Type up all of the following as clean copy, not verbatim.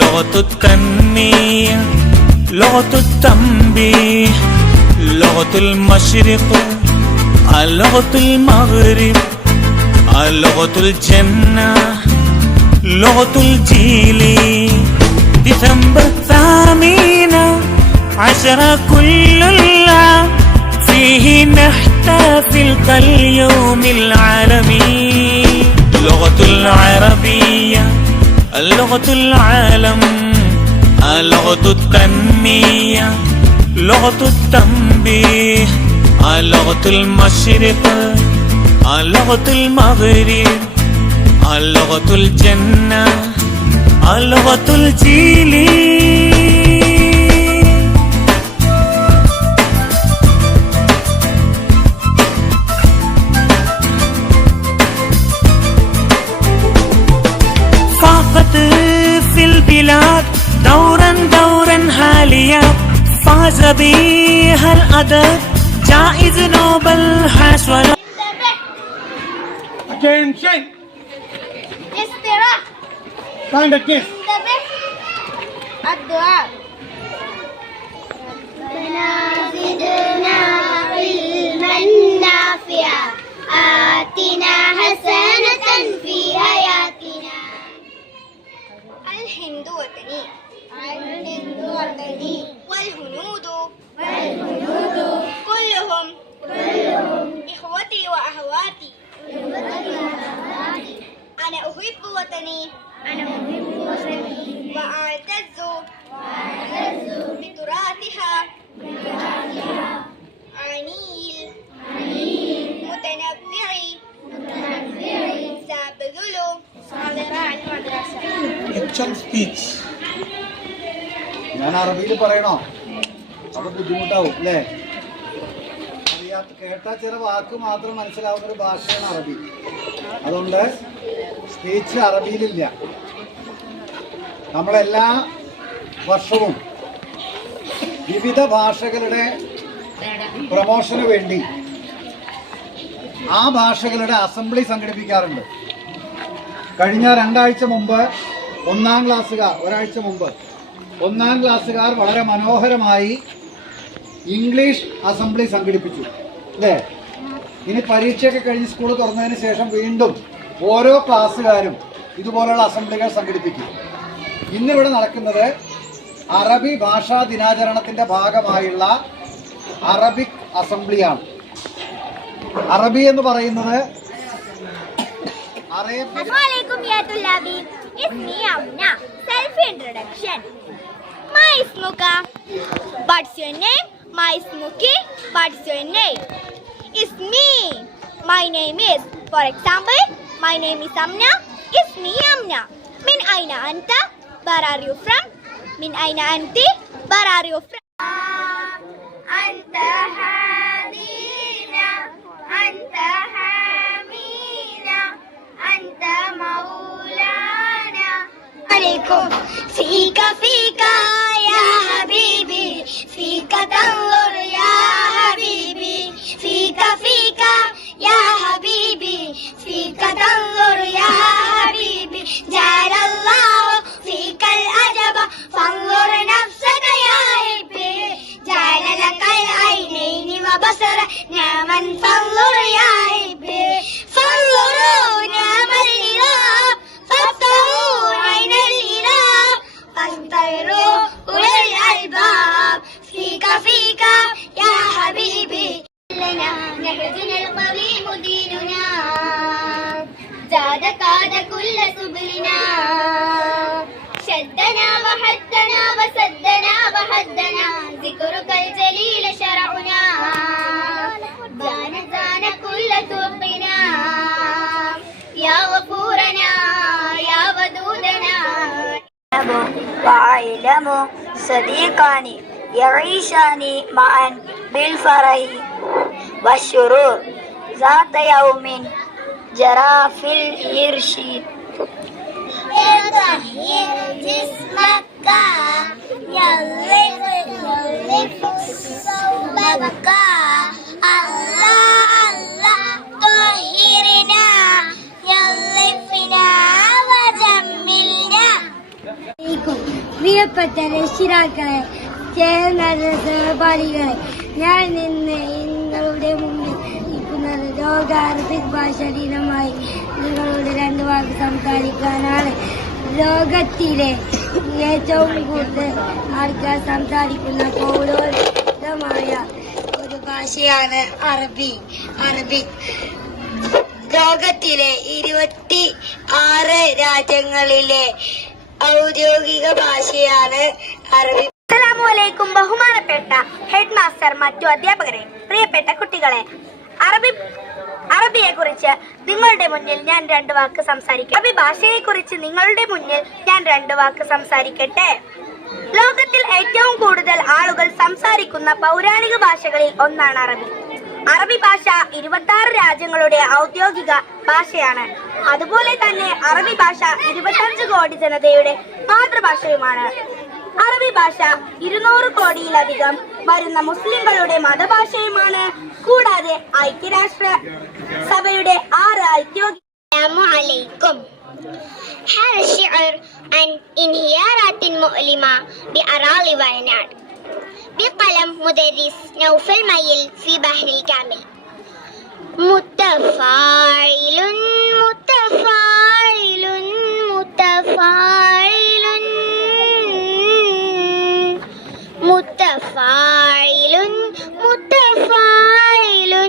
لغة التنمية، لغة التنبيه، لغة المشرق، لغة المغرب، لغة الجنة، لغة الجيل. ديسمبر 18 كل العام فيه نحتفل كاليوم العالمي. اللغة العربية، لغة العالم، لغة التنمية، لغة التنبيه، لغة المشرق، لغة المغرب، لغة الجنة، لغة الجيل. فاقت في البلاد دورا دورا حاليا، فاز بها الأدب جائز نوبل حسن. Attention! استراحة. Find a kiss. انتبه. الدعاء. ربنا زدنا علما نافعا، آتنا حسنة في حياتنا. الهند وطني، الهند وطني، والهنود كلهم إخوتي وأخواتي. أنا أحب وطني وأعتز بتراثها. عنيل متنبعي سابذل صادراء المدرسة. Action speech. ഞാൻ അറബിയിൽ പറയണോ? അത് ബുദ്ധിമുട്ടാവും അല്ലേ? അറിയാത്ത കേട്ടാൽ ചില വാക്ക് മാത്രം മനസ്സിലാവുന്ന ഒരു ഭാഷയാണ് അറബി. അതുകൊണ്ട് സ്പീച്ച് അറബിയിലില്ല. നമ്മളെല്ലാ വർഷവും വിവിധ ഭാഷകളുടെ പ്രൊമോഷന് വേണ്ടി ആ ഭാഷകളുടെ അസംബ്ലി സംഘടിപ്പിക്കാറുണ്ട്. കഴിഞ്ഞ ഒരാഴ്ച മുമ്പ് ഒന്നാം ക്ലാസ്സുകാർ വളരെ മനോഹരമായി ഇംഗ്ലീഷ് അസംബ്ലി സംഘടിപ്പിച്ചു അല്ലേ? ഇനി പരീക്ഷയൊക്കെ കഴിഞ്ഞ് സ്കൂൾ തുറന്നതിന് ശേഷം വീണ്ടും ഓരോ ക്ലാസ്സുകാരും ഇതുപോലുള്ള അസംബ്ലികൾ സംഘടിപ്പിക്കും. ഇന്നിവിടെ നടക്കുന്നത് അറബി ഭാഷാ ദിനാചരണത്തിന്റെ ഭാഗമായുള്ള അറബിക് അസംബ്ലിയാണ്. അറബി എന്ന് പറയുന്നത് Assalamualaikum ya tulabi. Ismi Amna. Self introduction. Ma ismuka? What's your name? Ma ismuki? What's your name? Ismi. My name is. For example, my name is Amna. Ismi Amna. Min aina anta? Where are you from? Min aina anti? Where are you from? Anta hadina. Anta hamina. Anta maulana. عليكم فيك فيك يا حبيبي، فيك تنظر يا حبيبي، فيك فيك يا حبيبي، فيك تنظر يا حبيبي. جعل الله فيك العجب فانظر نفسك يا حبي. جعل لك العينين وبصر نعما فانظر يا حبي. فانظروا نعم الإله فافتحوا عين الإله فانتظروا أولي الألباب. فيك فيك يا حبيبي. لنا نحزن القويم ديننا، زاد قاد كل سبلنا، شدنا وحدنا وسدنا وحدنا، ذكرك الجليل شرعنا، زان كل سوقنا، يا غفورنا يا ودودنا. وعيلم صديقان يعيشان معا بالفرح والسرور. ذات يوم جرى في الهرش طهر جسمك يلف ثوبك. الله الله طهرنا يلفنا وجملنا. പ്രിയപ്പെട്ട രക്ഷിതാക്കളെ, സഹപാഠികളെ, ഞാൻ ഇന്ന് നിങ്ങളുടെ മുമ്പിൽ നിൽക്കുന്നത് ലോക Arabic ഭാഷ ദിനമായി നിങ്ങളോട് 2 വാക്ക് സംസാരിക്കാനാണ്. ലോകത്തിലെ ഏറ്റവും കൂടുതൽ ആൾക്കാർ സംസാരിക്കുന്ന പൗരോഹിതമായ ഒരു ഭാഷയാണ് അറബിക്. ലോകത്തിലെ 26 രാജ്യങ്ങളിലെ ഔദ്യോഗിക ഭാഷയാണ് അറബി. അസ്സലാമുഅലൈക്കും. ബഹുമാനപ്പെട്ട ഹെഡ് മാസ്റ്റർ, മറ്റു അധ്യാപകരെ, പ്രിയപ്പെട്ട കുട്ടികളെ, അറബിയെ കുറിച്ച് നിങ്ങളുടെ മുന്നിൽ ഞാൻ 2 വാക്ക് സംസാരിക്കാം. അറബി ഭാഷയെ കുറിച്ച് നിങ്ങളുടെ മുന്നിൽ ഞാൻ 2 വാക്ക് സംസാരിക്കട്ടെ. ലോകത്തിൽ ഏറ്റവും കൂടുതൽ ആളുകൾ സംസാരിക്കുന്ന പൗരാണിക ഭാഷകളിൽ ഒന്നാണ് അറബി. അറബി ഭാഷ 26 രാജ്യങ്ങളുടെ ഔദ്യോഗിക ഭാഷയാണ്. അതുപോലെ തന്നെ അറബി ഭാഷ 25 കോടി ജനതയുടെ മാതൃഭാഷയുമാണ്. അറബി ഭാഷ 200 കോടിയിലധികം വരുന്ന മുസ്ലിങ്ങളുടെ മതഭാഷയുമാണ്. കൂടാതെ ഐക്യരാഷ്ട്ര സഭയുടെ 6 ഔദ്യോഗിക. هذا الشعر عن انهيارات مؤلمة بأراضي ويناد بقلم مدرس نوفل ميل في بحر الكامل. متفاعل متفاعل متفاعل متفاعل متفاعل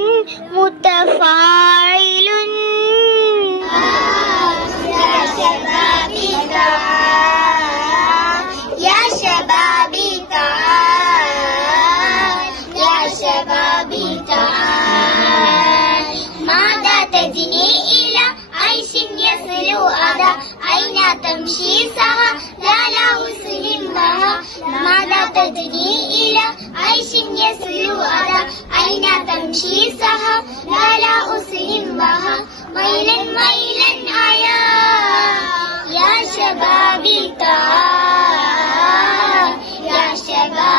متفاعل. يا شبابي تعال، يا شبابي تعال، ماذا تجني إلى عيش يصل أذى، أين تمشي سها لا لا أسلم بها، ماذا تجني إلى عيش يصل أذى، أين تمشي سها لا لا أسلم بها، ميلا ميلا آيا يا شبابي تعال، يا شبابي